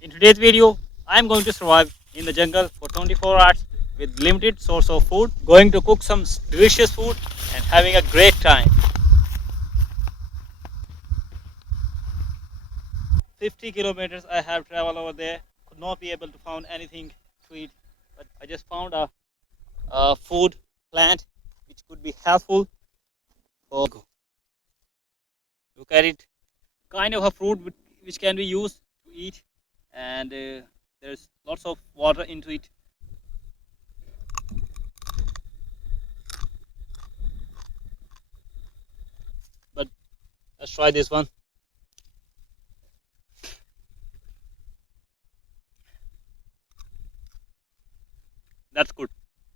In today's video, I am going to survive in the jungle for 24 hours with limited source of food, going to cook some delicious food and having a great time. 50 kilometers I have traveled over there, could not be able to find anything to eat, but I just found a food plant which could be helpful for. Look at it, kind of a fruit which can be used to eat, and there's lots of water into it. But let's try this one. That's good.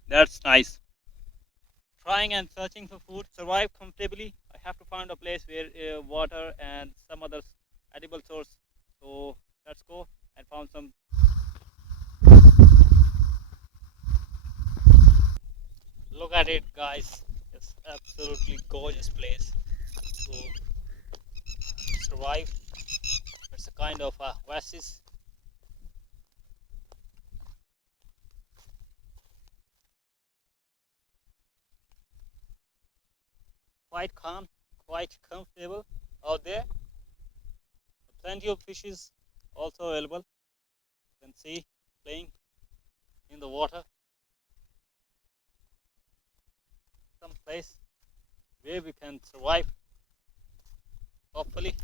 That's nice. Trying and searching for food, survive comfortably. I have to find a place where water and some other edible source. So let's go and found some. Look at it, guys. It's absolutely gorgeous place to survive. It's a kind of a oasis. Quite calm, quite comfortable out there. Plenty of fishes also available. You can see playing in the water. Some place where we can survive, hopefully.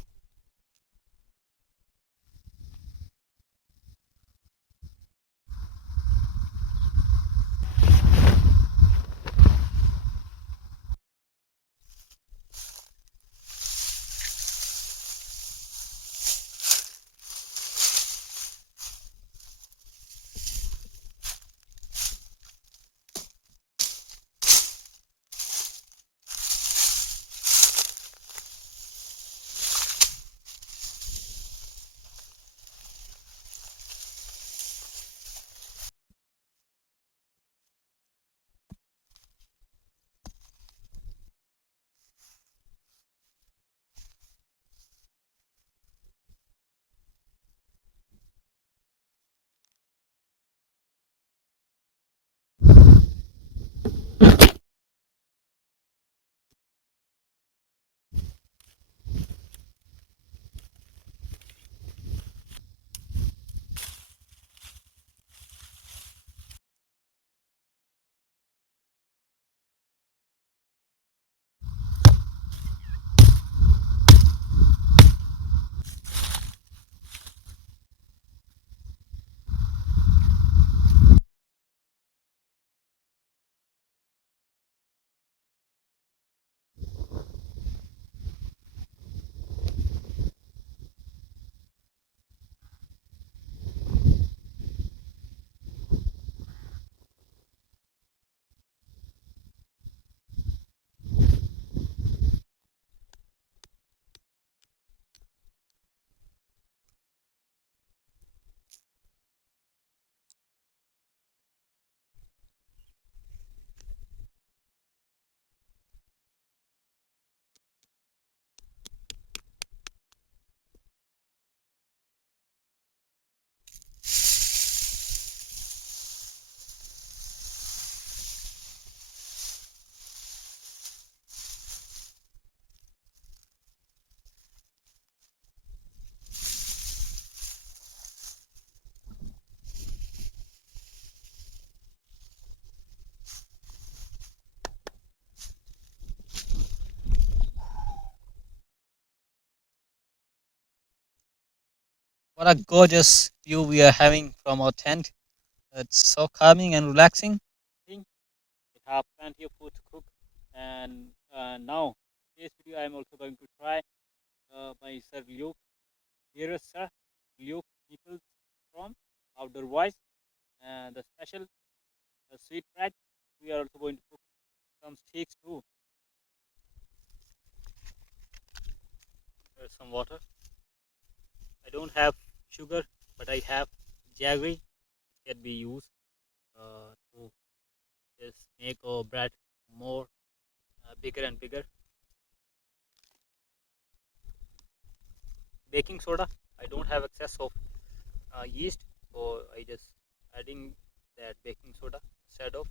What a gorgeous view we are having from our tent. It's so calming and relaxing. We have plenty of food to cook, and now this video I am also going to try my Sir Luke. Here is Sir Luke people from Outdoor Wise, and the special sweet bread. We are also going to cook some steaks too. There's some water. I don't have sugar, but I have jaggery. It can be used to just make our bread more bigger and bigger. Baking soda. I don't have excess of yeast, so I just adding that baking soda instead of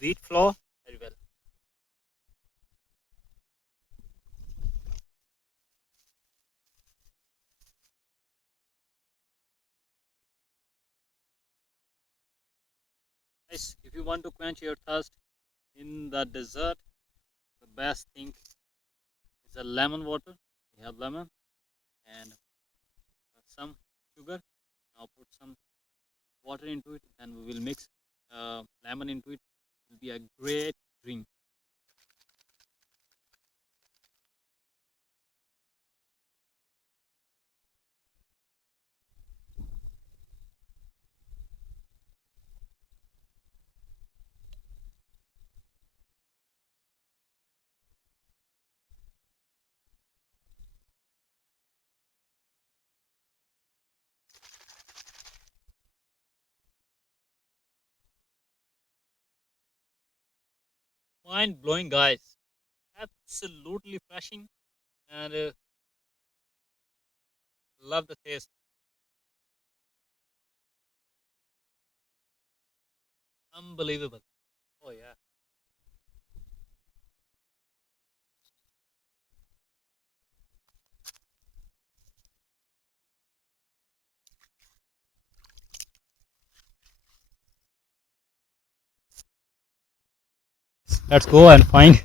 wheat flour very well. Guys, if you want to quench your thirst in the dessert, the best thing is a lemon water. We have lemon and some sugar. Now put some water into it, and we will mix lemon into it. It will be a great drink. Mind blowing, guys. Absolutely refreshing, and love the taste. Unbelievable. Oh yeah. Let's go and find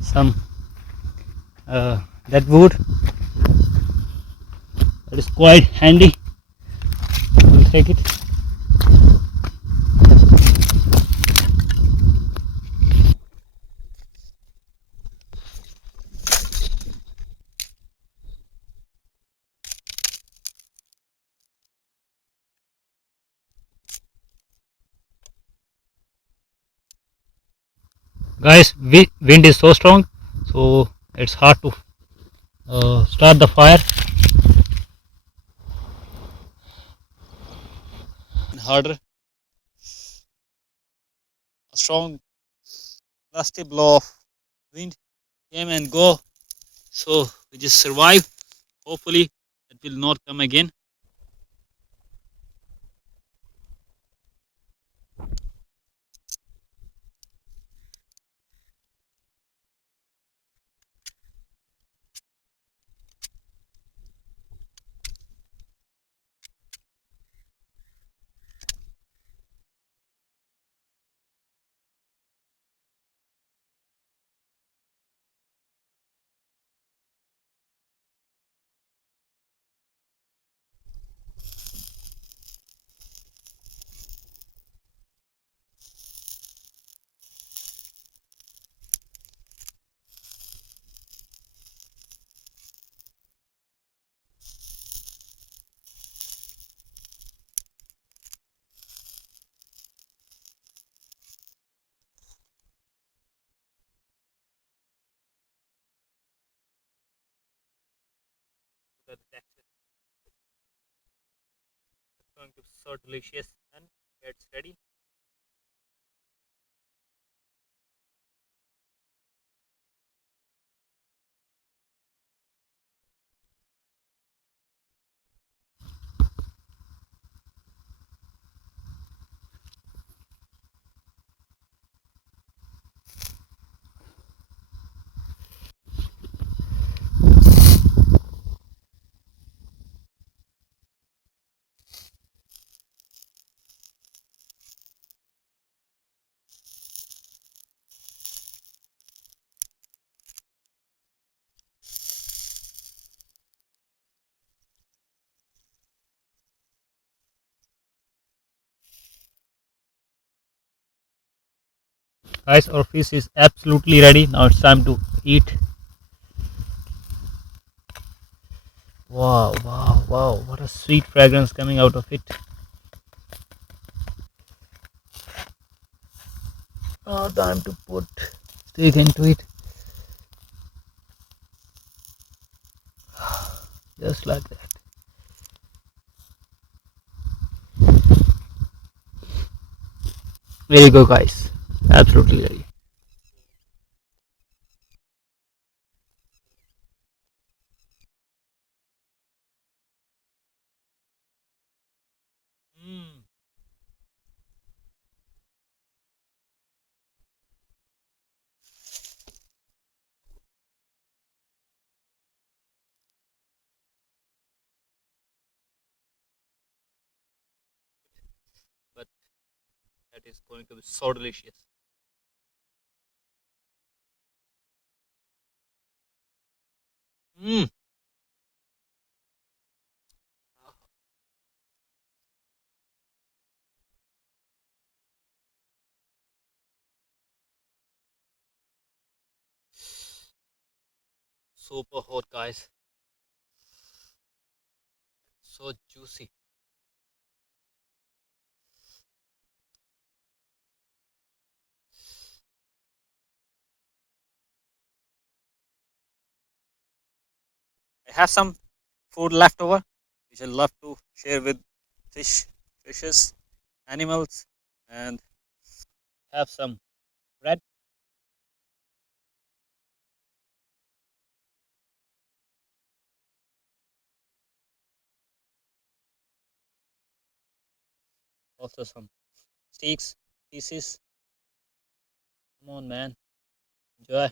some that wood that is quite handy. We'll take it. Guys, wind is so strong, so it's hard to start the fire. Harder, a strong lusty blow of wind came and go, so we just survived. Hopefully, it will not come again. The texture is going to be so delicious, and it's ready. Guys, our fish is absolutely ready. Now it's time to eat. Wow, wow, wow. What a sweet fragrance coming out of it. Now time to put steak into it. Just like that. Very good, guys. Absolutely ready. is going to be so delicious. Mm. Super hot, guys. So juicy. I have some food left over, which I love to share with fish, fishes, animals, and have some bread, also some steaks, pieces. Come on, man, enjoy.